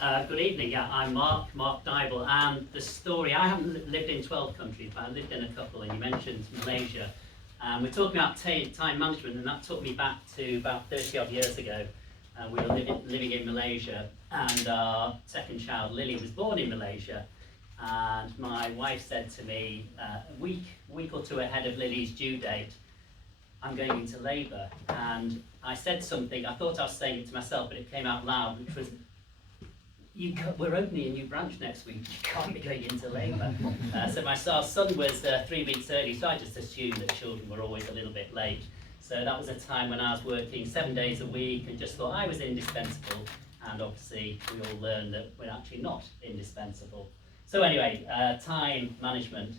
Good evening. Yeah, I'm Mark Dybel, and the story. I haven't lived in 12 countries, but I lived in a couple. And you mentioned Malaysia. We're talking about time management, and that took me back to about 30 odd years ago. We were living in Malaysia, and our second child, Lily, was born in Malaysia. And my wife said to me, a week or two ahead of Lily's due date, I'm going into labour. And I said something. I thought I was saying it to myself, but it came out loud, which was, we're opening a new branch next week, you can't be going into labour. So my son was 3 weeks early, so I just assumed that children were always a little bit late. So that was a time when I was working 7 days a week and just thought I was indispensable, and obviously we all learned that we're actually not indispensable. So anyway, time management,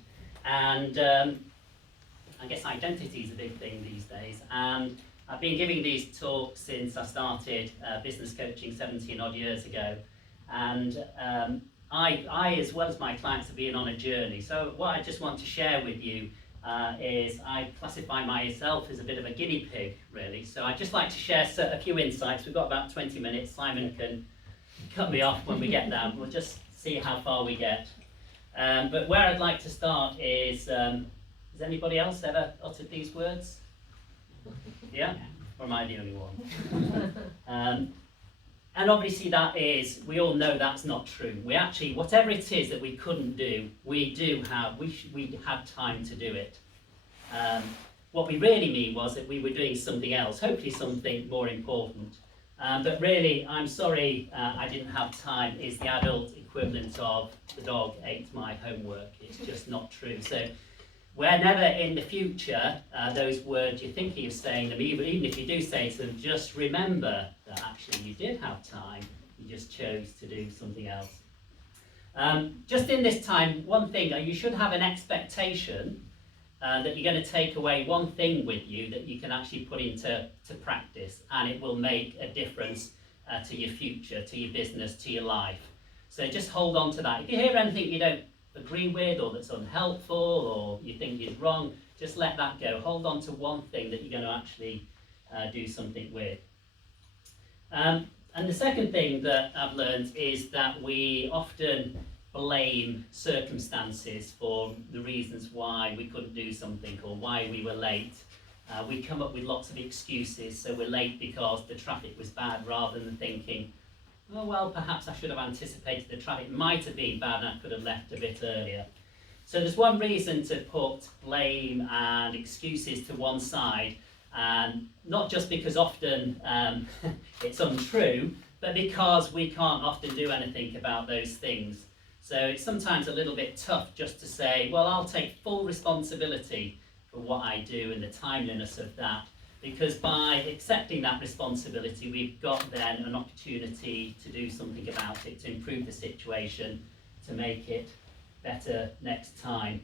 and I guess identity is a big thing these days, and I've been giving these talks since I started business coaching 17 odd years ago. And I, as well as my clients, have been on a journey. So what I just want to share with you is I classify myself as a bit of a guinea pig, really. So I'd just like to share a few insights. We've got about 20 minutes. Simon can cut me off when we get there. We'll just see how far we get. But where I'd like to start is, has anybody else ever uttered these words? Yeah? Or am I the only one? And obviously that is, we all know that's not true. We actually, whatever it is that we couldn't do, we had time to do it. What we really mean was that we were doing something else, hopefully something more important. But really, I'm sorry I didn't have time is the adult equivalent of the dog ate my homework. It's just not true. So whenever in the future those words you're thinking of saying them, even if you do say them, just remember that actually you did have time, you just chose to do something else. Just in this time, one thing, you should have an expectation that you're going to take away one thing with you that you can actually put into practice, and it will make a difference to your future, to your business, to your life. So just hold on to that. If you hear anything you don't agree with, or that's unhelpful, or you think is wrong, just let that go. Hold on to one thing that you're going to actually do something with. And the second thing that I've learned is that we often blame circumstances for the reasons why we couldn't do something or why we were late. We come up with lots of excuses. So we're late because the traffic was bad, rather than thinking, oh, well, perhaps I should have anticipated the traffic might have been bad and I could have left a bit earlier. So there's one reason to put blame and excuses to one side, and not just because often it's untrue, but because we can't often do anything about those things. So it's sometimes a little bit tough just to say, well, I'll take full responsibility for what I do and the timeliness of that. Because by accepting that responsibility, we've got then an opportunity to do something about it, to improve the situation, to make it better next time.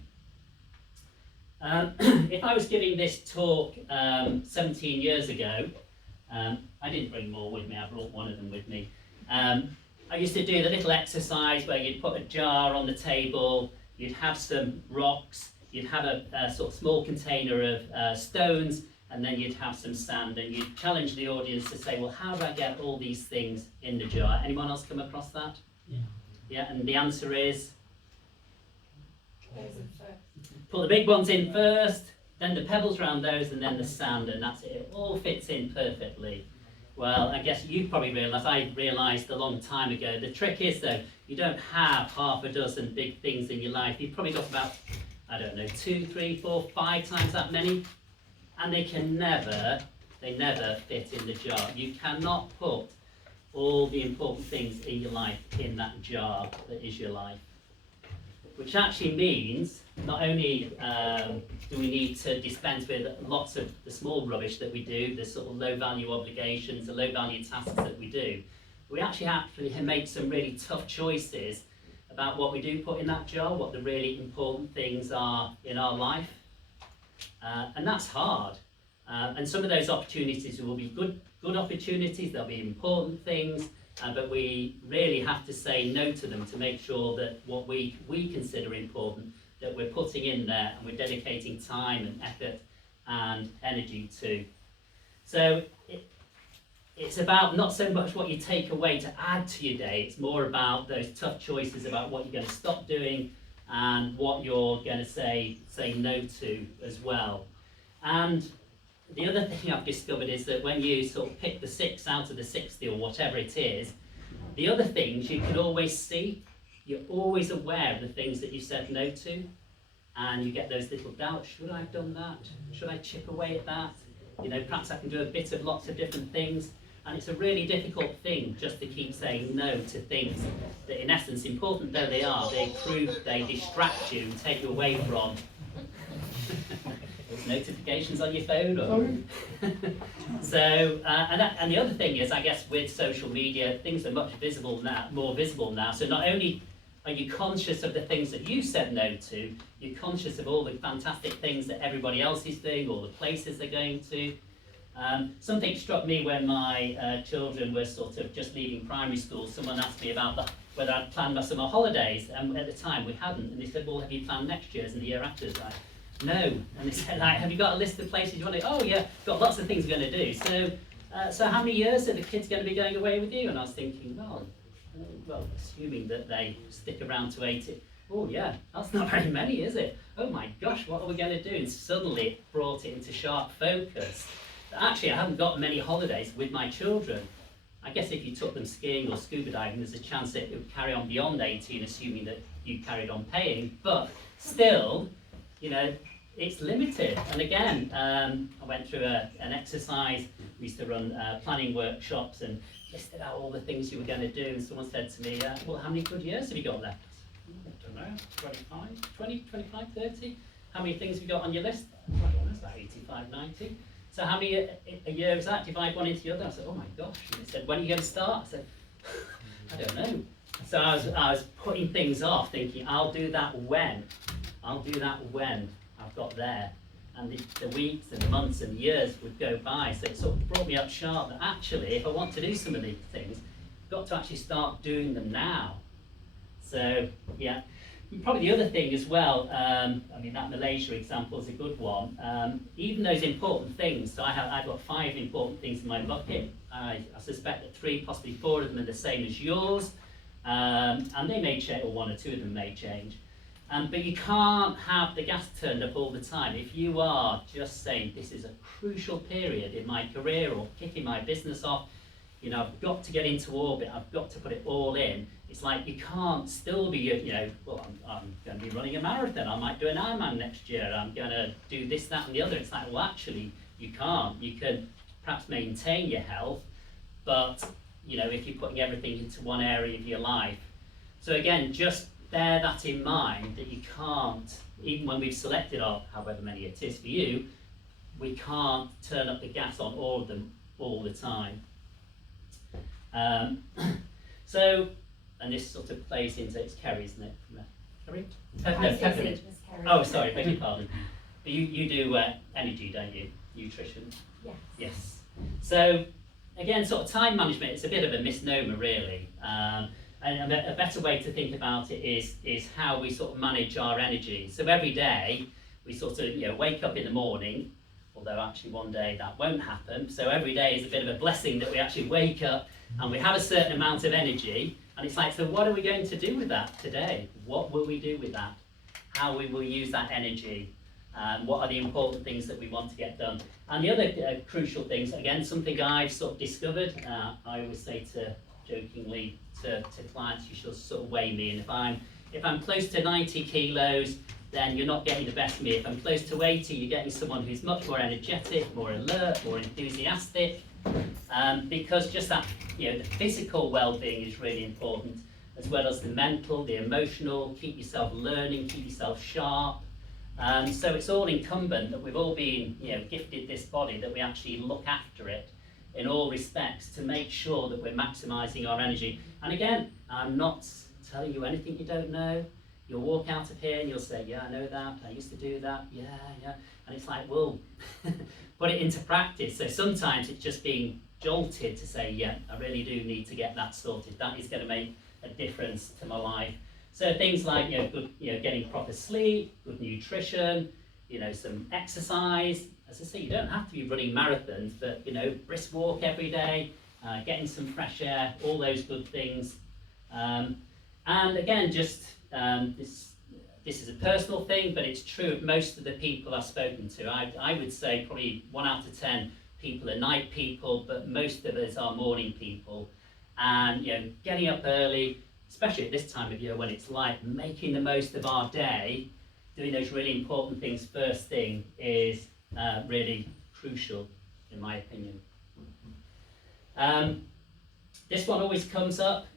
If I was giving this talk 17 years ago, I didn't bring more with me, I brought one of them with me. I used to do the little exercise where you'd put a jar on the table, you'd have some rocks, you'd have a sort of small container of stones, and then you'd have some sand, and you'd challenge the audience to say, well, how do I get all these things in the jar? Anyone else come across that? Yeah. Yeah, and the answer is? Put the big ones in first, then the pebbles around those, and then the sand, and that's it. It all fits in perfectly. Well, I guess you probably realised, I realised a long time ago, the trick is though, you don't have half a dozen big things in your life. You've probably got about, I don't know, 2, 3, 4, 5 times that many. And they never fit in the jar. You cannot put all the important things in your life in that jar that is your life. Which actually means not only do we need to dispense with lots of the small rubbish that we do, the sort of low value obligations, the low value tasks that we do, we actually have to make some really tough choices about what we do put in that jar, what the really important things are in our life. And that's hard. And some of those opportunities will be good opportunities, they'll be important things, but we really have to say no to them to make sure that what we consider important, that we're putting in there and we're dedicating time and effort and energy to. So it's about not so much what you take away to add to your day, it's more about those tough choices about what you're going to stop doing and what you're going to say no to as well. And the other thing I've discovered is that when you sort of pick the 6 out of the 60 or whatever it is, the other things you can always see. You're always aware of the things that you said no to, and you get those little doubts. Should I have done that? Should I chip away at that? You know, perhaps I can do a bit of lots of different things. And it's a really difficult thing just to keep saying no to things that, in essence, important though they are, they distract you and take you away from notifications on your phone. Or so, and the other thing is, I guess, with social media, things are much more visible now. So not only are you conscious of the things that you said no to, you're conscious of all the fantastic things that everybody else is doing, all the places they're going to. Something struck me when my children were sort of just leaving primary school. Someone asked me about whether I'd planned my summer holidays, and at the time we hadn't. And they said, well, have you planned next year's and the year after's? Like, no. And they said, like, have you got a list of places you want to go? Oh, yeah, got lots of things we're going to do. So how many years are the kids going to be going away with you? And I was thinking, well, assuming that they stick around to 80. Oh, yeah, that's not very many, is it? Oh, my gosh, what are we going to do? And suddenly it brought it into sharp focus. Actually, I haven't got many holidays with my children. I guess if you took them skiing or scuba diving, there's a chance that it would carry on beyond 18, assuming that you carried on paying. But still, you know, it's limited. And again, I went through an exercise. We used to run planning workshops and listed out all the things you were going to do. And someone said to me, well, how many good years have you got left? I don't know, 25, 30? How many things have you got on your list? I don't know, it's about 85, 90. So how many a year is that? Divide one into the other. I said, oh my gosh. And they said, when are you going to start? I said, I don't know. So I was putting things off, thinking, I'll do that when. I'll do that when I've got there. And the weeks and the months and the years would go by. So it sort of brought me up sharp that actually, if I want to do some of these things, I've got to actually start doing them now. So, yeah. Probably the other thing as well, I mean, that Malaysia example is a good one. Even those important things, so I've got 5 important things in my bucket. I suspect that 3, possibly 4 of them are the same as yours. And they may change, or 1 or 2 of them may change. But you can't have the gas turned up all the time. If you are just saying, this is a crucial period in my career or kicking my business off, you know, I've got to get into orbit, I've got to put it all in. It's like you can't still be, you know, well, I'm going to be running a marathon, I might do an Ironman next year, I'm going to do this, that and the other. It's like, well, actually, you can't. You can perhaps maintain your health, but, you know, if you're putting everything into one area of your life. So again, just bear that in mind, that you can't, even when we've selected our, however many it is for you, we can't turn up the gas on all of them all the time. So, and this sort of plays into, it's Kerry, isn't it? Kerry? No, Peppermint. Oh, sorry, beg your pardon. But you do energy, don't you? Nutrition? Yes. Yes. So, again, sort of time management, it's a bit of a misnomer, really. And a better way to think about it is how we sort of manage our energy. So every day, we sort of, you know, wake up in the morning, although actually one day that won't happen. So every day is a bit of a blessing that we actually wake up and we have a certain amount of energy. And it's like, so what are we going to do with that today? What will we do with that? How we will use that energy? What are the important things that we want to get done? And the other crucial things, again, something I've sort of discovered, I always say jokingly to clients, you should sort of weigh me. And if I'm close to 90 kilos, then you're not getting the best of me. If I'm close to 80, you're getting someone who's much more energetic, more alert, more enthusiastic. Because just that, you know, the physical well-being is really important, as well as the mental, the emotional, keep yourself learning, keep yourself sharp. So it's all incumbent that we've all been, you know, gifted this body, that we actually look after it in all respects to make sure that we're maximising our energy. And again, I'm not telling you anything you don't know. You'll walk out of here and you'll say, yeah, I know that, I used to do that, yeah. And it's like, well, put it into practice. So sometimes it's just being jolted to say, yeah, I really do need to get that sorted. That is going to make a difference to my life. So things like, you know, good, you know, getting proper sleep, good nutrition, you know, some exercise. As I say, you don't have to be running marathons, but, you know, brisk walk every day, getting some fresh air, all those good things. And again, just this is a personal thing, but it's true of most of the people I've spoken to. I would say probably 1 out of 10 people are night people, but most of us are morning people. And getting up early, especially at this time of year when it's light, making the most of our day, doing those really important things first thing is really crucial, in my opinion. This one always comes up.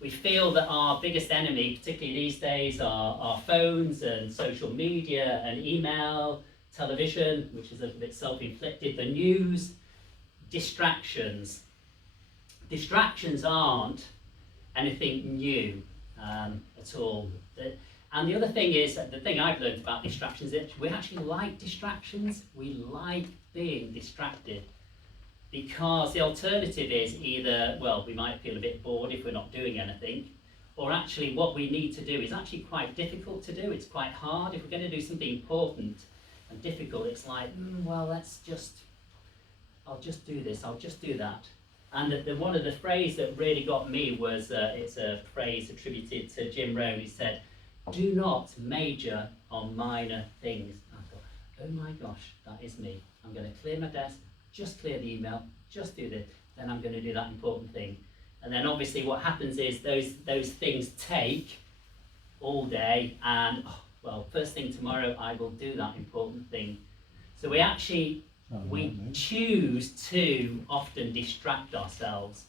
We feel that our biggest enemy, particularly these days, are our phones and social media and email, television, which is a little bit self-inflicted, the news, distractions. Distractions aren't anything new at all. And the other thing is, the thing I've learned about distractions is that we actually like distractions. We like being distracted. Because the alternative is either, well, we might feel a bit bored if we're not doing anything, or actually what we need to do is actually quite difficult to do. It's quite hard. If we're going to do something important and difficult, it's like, well, I'll just do this, I'll just do that. And one of the phrases that really got me was, it's a phrase attributed to Jim Rohn. He said, do not major on minor things. I thought, oh my gosh, that is me. I'm going to clear my desk, just clear the email, just do this, then I'm going to do that important thing. And then obviously what happens is those things take all day, and well, first thing tomorrow I will do that important thing. So we choose to often distract ourselves.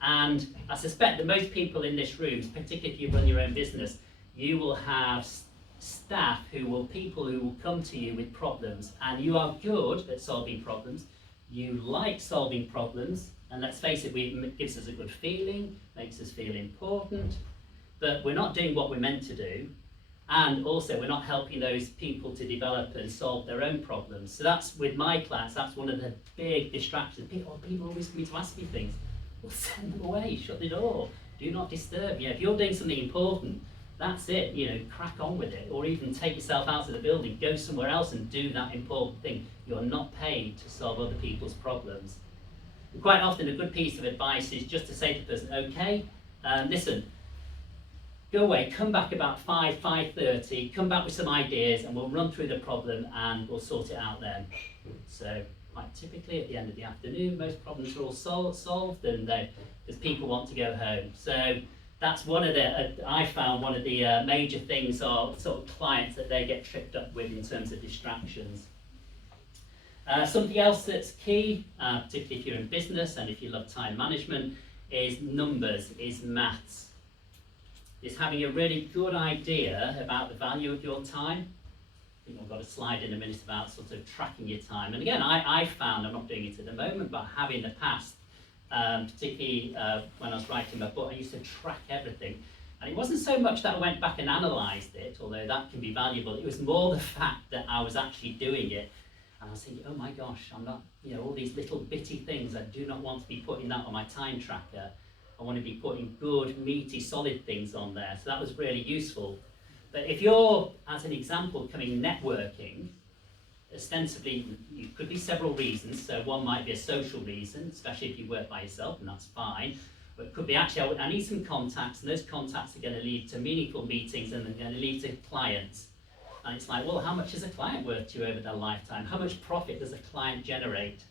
And I suspect that most people in this room, particularly if you run your own business, you will have staff people who will come to you with problems, and you are good at solving problems. You like solving problems, and let's face it, it gives us a good feeling, makes us feel important, but we're not doing what we're meant to do, and also we're not helping those people to develop and solve their own problems. So that's, with my class, that's one of the big distractions. People always come to ask me things. Well, send them away, shut the door, do not disturb. If you're doing something important, that's it, crack on with it, or even take yourself out of the building, go somewhere else and do that important thing. You're not paid to solve other people's problems. And quite often a good piece of advice is just to say to the person, okay, listen, go away, come back about 5:30, come back with some ideas and we'll run through the problem and we'll sort it out then. So quite typically at the end of the afternoon, most problems are all solved and because people want to go home. So that's one of I found one of the major things are sort of clients that they get tripped up with in terms of distractions. Something else that's key, particularly if you're in business and if you love time management, is numbers, is maths. Is having a really good idea about the value of your time. I think I've got a slide in a minute about sort of tracking your time. And again, I found, I'm not doing it at the moment, but have in the past, particularly when I was writing my book, I used to track everything. And it wasn't so much that I went back and analysed it, although that can be valuable. It was more the fact that I was actually doing it. And I was thinking, oh my gosh, I'm not, all these little bitty things, I do not want to be putting that on my time tracker. I want to be putting good, meaty, solid things on there. So that was really useful. But if you're, as an example, coming networking, ostensibly, you could be several reasons. So one might be a social reason, especially if you work by yourself, and that's fine. But it could be actually, I need some contacts, and those contacts are going to lead to meaningful meetings, and they're going to lead to clients. And it's like, well, how much is a client worth to you over their lifetime? How much profit does a client generate?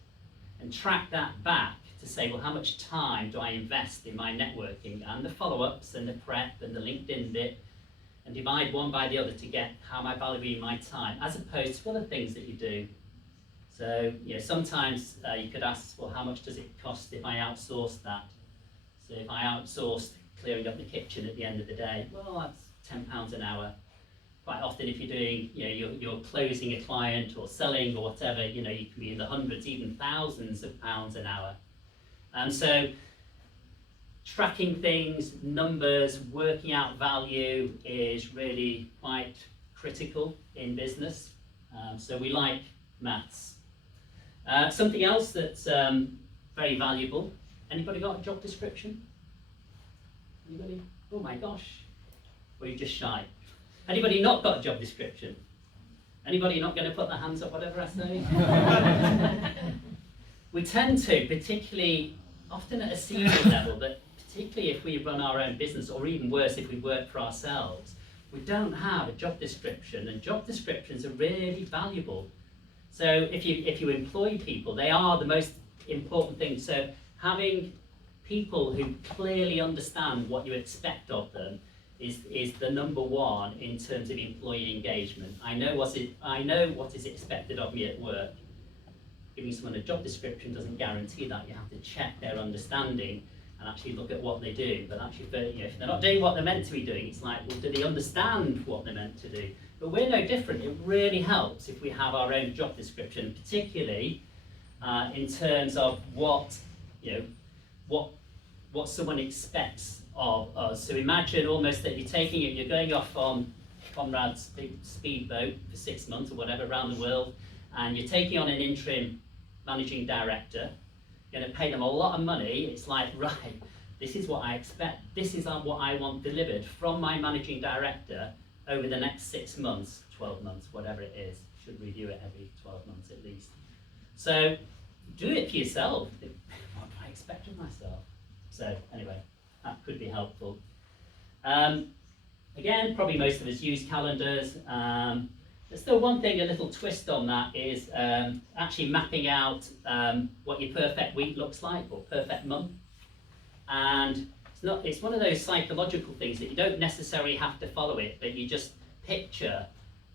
And track that back to say, well, how much time do I invest in my networking and the follow-ups and the prep and the LinkedIn bit, and divide one by the other to get how am I valuing my time, as opposed to other things that you do. So, sometimes you could ask, well, how much does it cost if I outsource that? So if I outsourced clearing up the kitchen at the end of the day, well, that's £10 an hour. Quite often if you're doing, you're closing a client or selling or whatever, you can be in the hundreds, even thousands of pounds an hour. And so tracking things, numbers, working out value is really quite critical in business. So we like maths. Something else that's very valuable. Anybody got a job description? Anybody? Oh my gosh. Or you're just shy. Anybody not got a job description? Anybody not going to put their hands up, whatever I say? We tend to, particularly often at a senior level, but particularly if we run our own business, or even worse, if we work for ourselves, we don't have a job description, and job descriptions are really valuable. So if you employ people, they are the most important thing. So having people who clearly understand what you expect of them is the number one in terms of employee engagement. I know what is expected of me at work. Giving someone a job description doesn't guarantee that. You have to check their understanding and actually look at what they do. But actually, if they're not doing what they're meant to be doing, it's like, well, do they understand what they're meant to do? But we're no different. It really helps if we have our own job description, particularly in terms of what someone expects of us. So imagine almost that you're going off on Conrad's big speedboat for 6 months or whatever around the world, and you're taking on an interim managing director. You're going to pay them a lot of money. It's like, right, this is what I expect. This is what I want delivered from my managing director over the next 6 months, 12 months, whatever it is. Should review it every 12 months at least. So do it for yourself. What do I expect of myself? So anyway, that could be helpful. Again, probably most of us use calendars. There's still one thing, a little twist on that is actually mapping out what your perfect week looks like, or perfect month. And it's one of those psychological things that you don't necessarily have to follow it, but you just picture,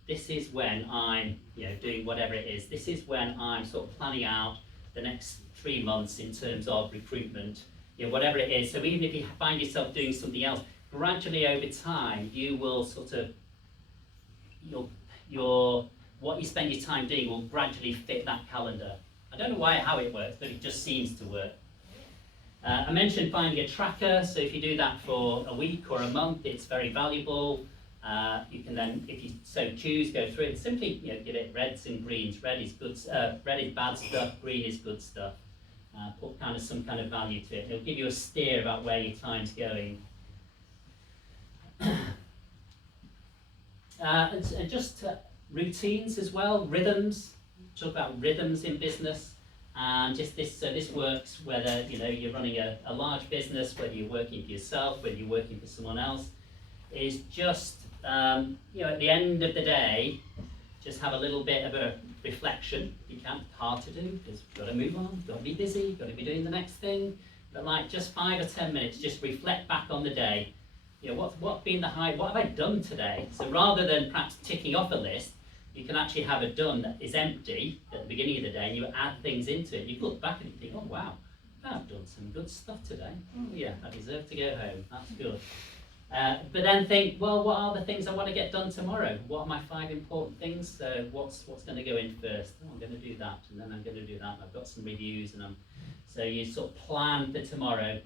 this is when I'm doing whatever it is. This is when I'm sort of planning out the next 3 months in terms of recruitment, whatever it is. So even if you find yourself doing something else, gradually over time, you will sort of, what you spend your time doing will gradually fit that calendar. I don't know how it works, but it just seems to work. I mentioned finding a tracker, so if you do that for a week or a month, it's very valuable. You can then, if you so choose, go through it and simply give it reds and greens. Red is bad stuff, green is good stuff. Put some kind of value to it. It'll give you a steer about where your time's going. And just routines as well, rhythms. Talk about rhythms in business, and just this. So this works whether you're running a large business, whether you're working for yourself, whether you're working for someone else. Is just at the end of the day, just have a little bit of a reflection. You can, hard to do because you've got to move on, you've got to be busy, you've got to be doing the next thing. But like just 5 or 10 minutes, just reflect back on the day. What's been the high? What have I done today? So rather than perhaps ticking off a list, you can actually have a done that is empty at the beginning of the day, and you add things into it. You look back and you think, oh wow, I've done some good stuff today. Oh yeah, I deserve to go home. That's good. But then think, well, what are the things I want to get done tomorrow? What are my 5 important things? So what's going to go in first? Oh, I'm going to do that, and then I'm going to do that. I've got some reviews, so you sort of plan for tomorrow.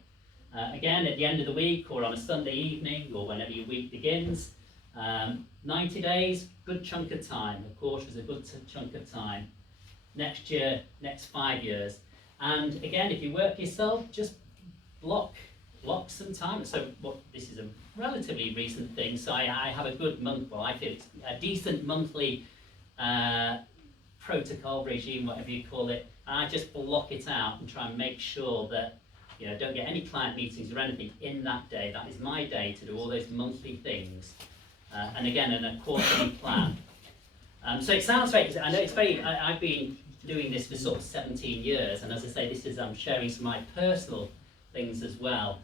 Again, at the end of the week, or on a Sunday evening, or whenever your week begins. 90 days, good chunk of time. A quarter is a good chunk of time. Next year, next 5 years. And again, if you work yourself, just block some time. So this is a relatively recent thing. So I have a good month, I feel it's a decent monthly protocol regime, whatever you call it. And I just block it out and try and make sure that don't get any client meetings or anything in that day. That is my day to do all those monthly things. And again, in a quarterly plan. So it sounds very, I know it's very, I've been doing this for sort of 17 years, and as I say, I'm sharing some of my personal things as well.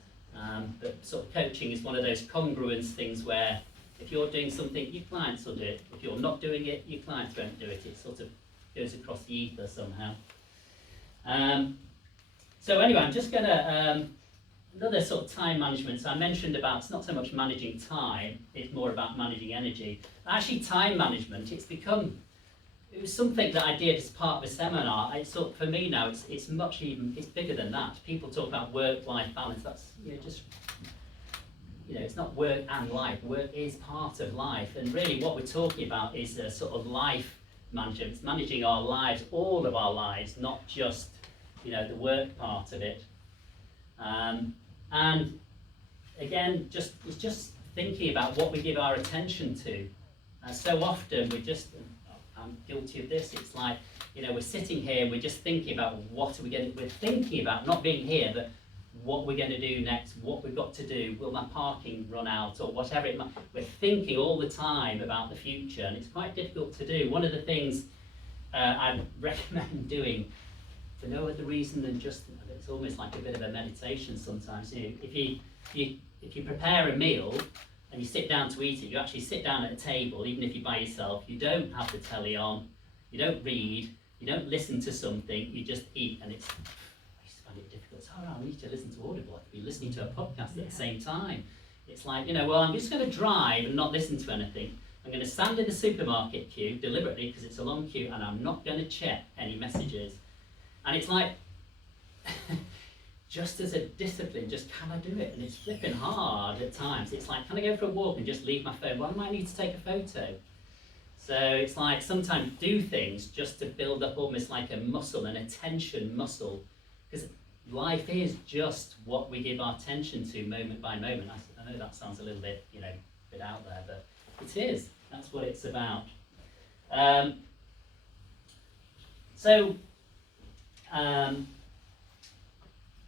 But sort of coaching is one of those congruence things where if you're doing something, your clients will do it. If you're not doing it, your clients won't do it. It sort of goes across the ether somehow. So anyway, I'm just going to, another sort of time management. So I mentioned about, it's not so much managing time, it's more about managing energy. Actually, time management, it was something that I did as part of a seminar. It's sort of, for me now, it's it's bigger than that. People talk about work-life balance. That's it's not work and life. Work is part of life, and really what we're talking about is a sort of life management. It's managing our lives, all of our lives, not just the work part of it. And again, it's just thinking about what we give our attention to. So often I'm guilty of this. It's like you know, we're sitting here, we're just thinking about what are we going to, we're thinking about not being here, but what we're going to do next, what we've got to do, will my parking run out, or whatever it might. We're thinking all the time about the future, and it's quite difficult to do. One of the things I recommend doing, for no other reason than just, it's almost like a bit of a meditation sometimes. You know, if you prepare a meal and you sit down to eat it, you actually sit down at a table, even if you're by yourself, you don't have the telly on, you don't read, you don't listen to something, you just eat, and it's, I used to find it difficult. So, I need to listen to Audible, I could be listening to a podcast at the same time. It's like, you know, well, I'm just going to drive and not listen to anything. I'm going to stand in the supermarket queue deliberately because it's a long queue, and I'm not going to check any messages. And it's like, just as a discipline, just can I do it? And it's flipping hard at times. It's like, can I go for a walk and just leave my phone? Well, I might need to take a photo. So it's like, sometimes do things just to build up almost like a muscle, an attention muscle. Because life is just what we give our attention to moment by moment. I know that sounds a little bit, you know, a bit out there, but it is. That's what it's about.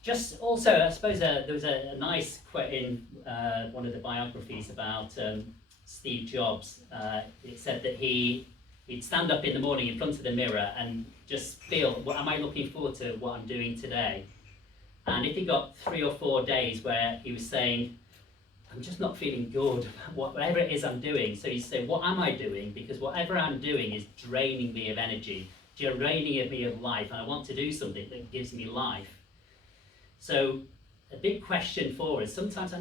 Just also, I suppose there was a nice quote in one of the biographies about Steve Jobs. It said that he'd stand up in the morning in front of the mirror and just feel, what am I looking forward to, what I'm doing today? And if he got 3 or 4 days where he was saying, I'm just not feeling good about whatever it is I'm doing. So you say, what am I doing? Because whatever I'm doing is draining me of energy, draining me of life, and I want to do something that gives me life. So a big question for us, sometimes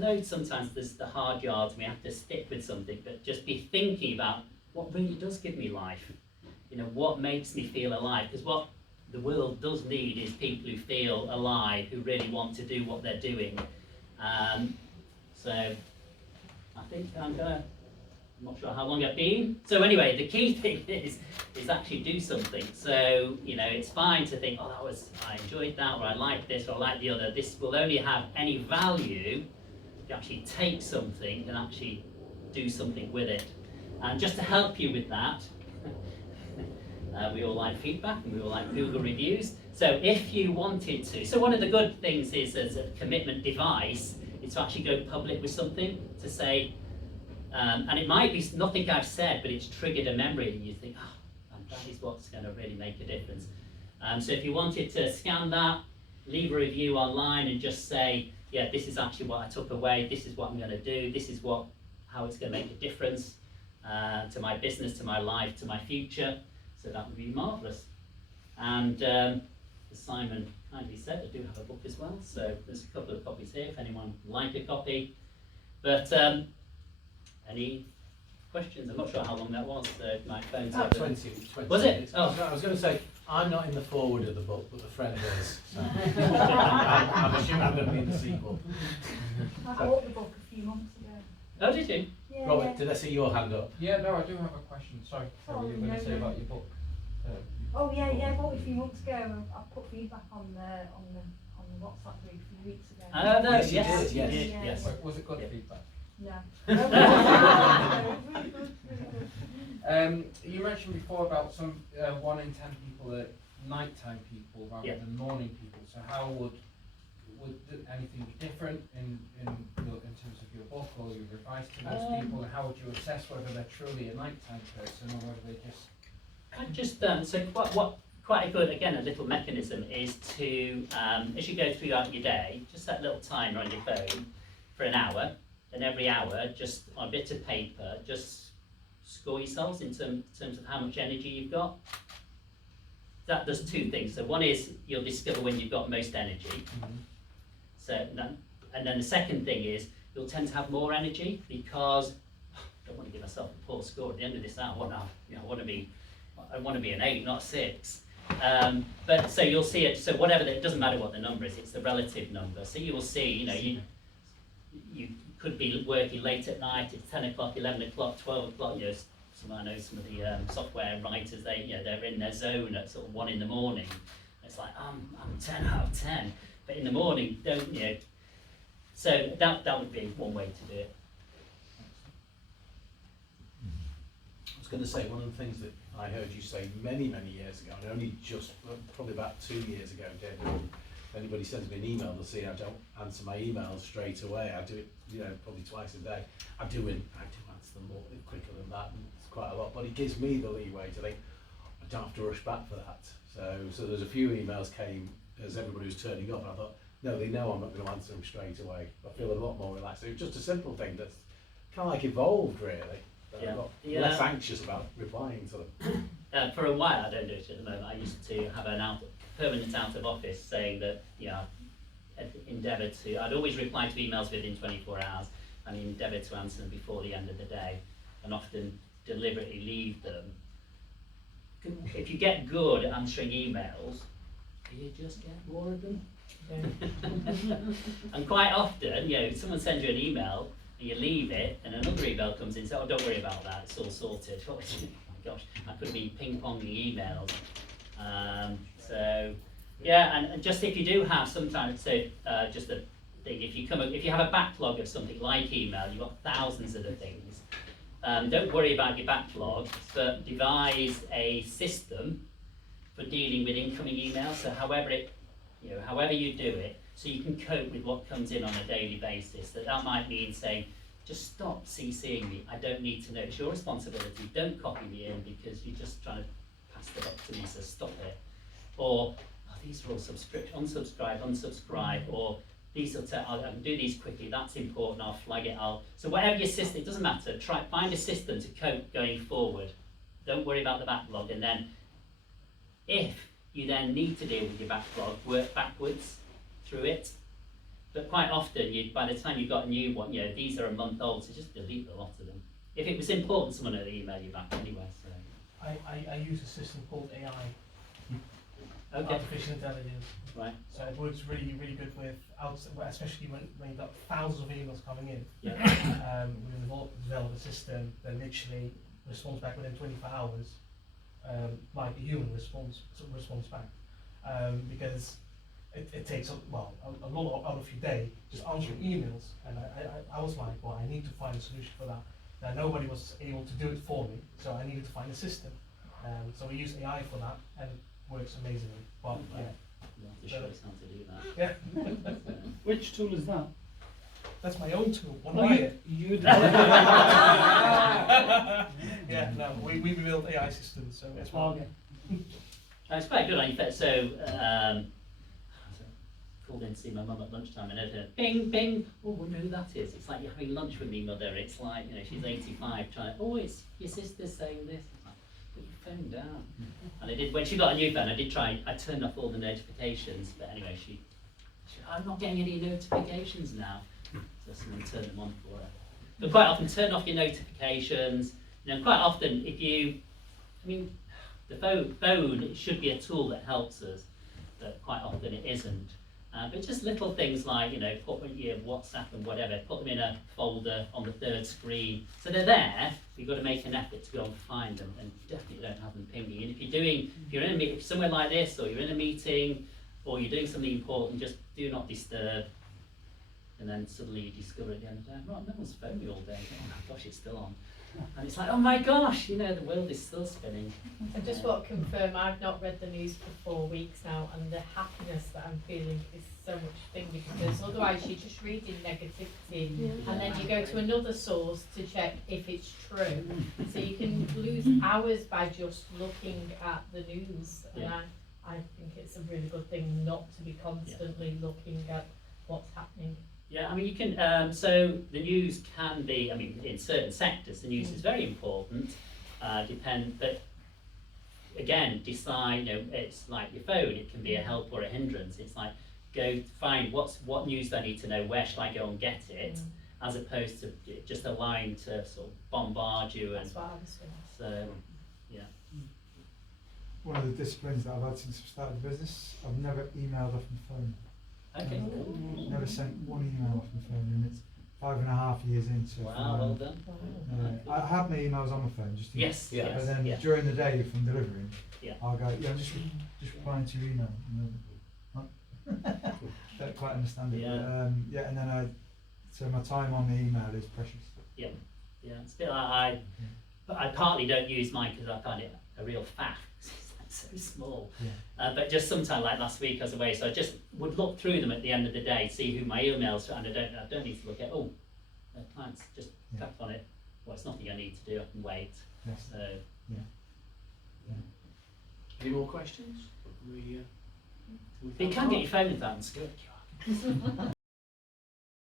there's the hard yards and we have to stick with something, but just be thinking about what really does give me life. You know, what makes me feel alive? Because what the world does need is people who feel alive, who really want to do what they're doing. So I think I'm not sure how long I've been. So anyway, the key thing is actually do something. So, you know, it's fine to think, oh, I enjoyed that, or I like this, or I like the other. This will only have any value if you actually take something and actually do something with it. And just to help you with that, we all like feedback and we all like Google reviews. So if you wanted to, so one of the good things is as a commitment device is to actually go public with something, to say, and it might be nothing I've said, but it's triggered a memory and you think, that is what's going to really make a difference. So if you wanted to scan that, leave a review online and just say, yeah, this is actually what I took away, this is what I'm going to do, this is how it's going to make a difference to my business, to my life, to my future. So that would be marvellous. And as Simon kindly said, I do have a book as well, so there's a couple of copies here if anyone would like a copy. But any questions? I'm not sure how long that was. My phone's about 20 was it? minutes. Oh. I was going to say, I'm not in the forward of the book, but the friend is. So. I'm assuming I'm going to be in the sequel. I bought the book a few months ago. Oh, did you? Yeah, Robert, yeah. did I see your hand up? Yeah, no, I do have a question. Sorry, what were you going to say about your book? Oh yeah, I bought it a few months ago. I put feedback on the WhatsApp group a few weeks ago. Oh, no, Yes, yes, you did, you yes. did, yes. Wait, was it good Yeah. feedback? No. Really good, really good. You mentioned before about some 1 in 10 people are nighttime people rather Yeah. than morning people. So how would anything be different in terms of your book or your advice to those people? And how would you assess whether they're truly a nighttime person or whether they just? I just so what quite a good, again, a little mechanism is to as you go throughout your day, just set a little timer on your phone for an hour, and every hour, just on a bit of paper, just score yourselves in terms of how much energy you've got. That does 2 things. So one is you'll discover when you've got most energy. Mm-hmm. So and then the second thing is you'll tend to have more energy because I don't want to give myself a poor score at the end of this hour. I want to be an 8, not a 6. But so you'll see it. So whatever, it doesn't matter what the number is. It's the relative number. So you will see. You could be working late at night. It's 10 o'clock, 11 o'clock, 12 o'clock. I know some of the software writers. They're in their zone at sort of 1 in the morning. It's like I'm 10 out of 10. But in the morning, don't. So that would be one way to do it. was going to say, one of the things that I heard you say many, many years ago, and only just, probably about 2 years ago, David, if anybody sends me an email, they'll see I don't answer my emails straight away. I do it, probably twice a day. I do answer them more quicker than that, and it's quite a lot, but it gives me the leeway to think, I don't have to rush back for that. So there's a few emails came as everybody was turning up, and I thought, no, they know I'm not going to answer them straight away. I feel a lot more relaxed. It was just a simple thing that's kind of like evolved, really. Yeah. I'm not Yeah. less anxious about replying to them. For a while, I don't do it at the moment. I used to have a permanent out of office saying that, I'd endeavour to, I'd always reply to emails within 24 hours and endeavour to answer them before the end of the day, and often deliberately leave them. If you get good at answering emails, you just get more of them. And quite often, someone sends you an email and you leave it, and another email comes in and says, oh, don't worry about that, it's all sorted. Oh my gosh, I could be ping-ponging emails. And just if you do have sometimes, just a thing, if you have a backlog of something like email, you've got thousands of the things, don't worry about your backlog, but devise a system for dealing with incoming emails. So however you do it, so you can cope with what comes in on a daily basis. That might mean saying, just stop CCing me. I don't need to know. It's your responsibility. Don't copy me in because you're just trying to pass the buck to me. So stop it. Or these are all unsubscribe, or these are I can do these quickly. That's important. I'll flag it. So whatever your system, it doesn't matter. Find a system to cope going forward. Don't worry about the backlog, and then if you then need to deal with your backlog, work backwards through it. But quite often, by the time you've got a new one, these are a month old, so just delete a lot of them. If it was important, someone would email you back anyway. So. I use a system called AI, Okay. artificial intelligence. Right. So it works really, really good with, especially when you've got thousands of emails coming in. Yeah. We develop a system that literally responds back within 24 hours, like a human response back, because it takes a lot out of your day just answering emails, and I was like, well, I need to find a solution for that. Now nobody was able to do it for me, so I needed to find a system. So we use AI for that, and it works amazingly. But You have to show us how to do that. yeah, Which tool is that? that's my own tool. One Oh, buy it. you Yeah, no, we build AI systems, so that's why. Okay. It's quite good on your phone. So, I called in to see my mum at lunchtime and I heard her bing, bing. Oh, I wonder who that is. It's like you're having lunch with me, mother. It's like, she's 85 trying, it's your sister's saying this. It's like, put your phone down. And I did, when she got a new phone, I turned off all the notifications. But anyway, she I'm not getting any notifications now. So someone turned them on for her. But quite often, turn off your notifications. Quite often, the phone should be a tool that helps us, but quite often it isn't. But just little things like, put your WhatsApp and whatever, put them in a folder on the third screen. So they're there, you've got to make an effort to go and find them, and definitely don't have them pinging. And if you're in a somewhere like this, or you're in a meeting, or you're doing something important, just do not disturb. And then suddenly you discover at the end of the day, no one's phoned me all day. Oh my gosh, it's still on. And it's like, oh my gosh, the world is still spinning. I just want to confirm I've not read the news for 4 weeks now, and the happiness that I'm feeling is so much thingy, because otherwise you're just reading negativity and then you go to another source to check if it's true. So you can lose hours by just looking at the news, and I think it's a really good thing not to be constantly looking at what's happening. Yeah, you can, so the news can be, in certain sectors, the news is very important, but again, decide, it's like your phone, it can be a help or a hindrance. It's like, go find what news do I need to know, where should I go and get it, as opposed to just allowing to sort of bombard you. That's what I was going to say. So, yeah. One of the disciplines that I've had since I started the business, I've never emailed off my phone. Okay. Never sent one email off my phone, and it's 5.5 years into. Wow, well done. I have my emails on my phone just in Yes, Yeah. but then yeah. during the day if I'm delivering, Yeah. I'll go, I'm just replying to your email. Don't quite understand it. Yeah. But, and then so my time on the email is precious. Yeah, it's a bit like but I partly don't use mine because I find it a real faff. It's so small. Yeah. But just sometimes, like last week, I was away, so I just would look through them at the end of the day, see who my emails are, and I don't need to look at, clients, just Yeah. tap on it. Well, it's nothing I need to do, I can wait. Yes. So, Any more questions? you can get your phone with that and skirt.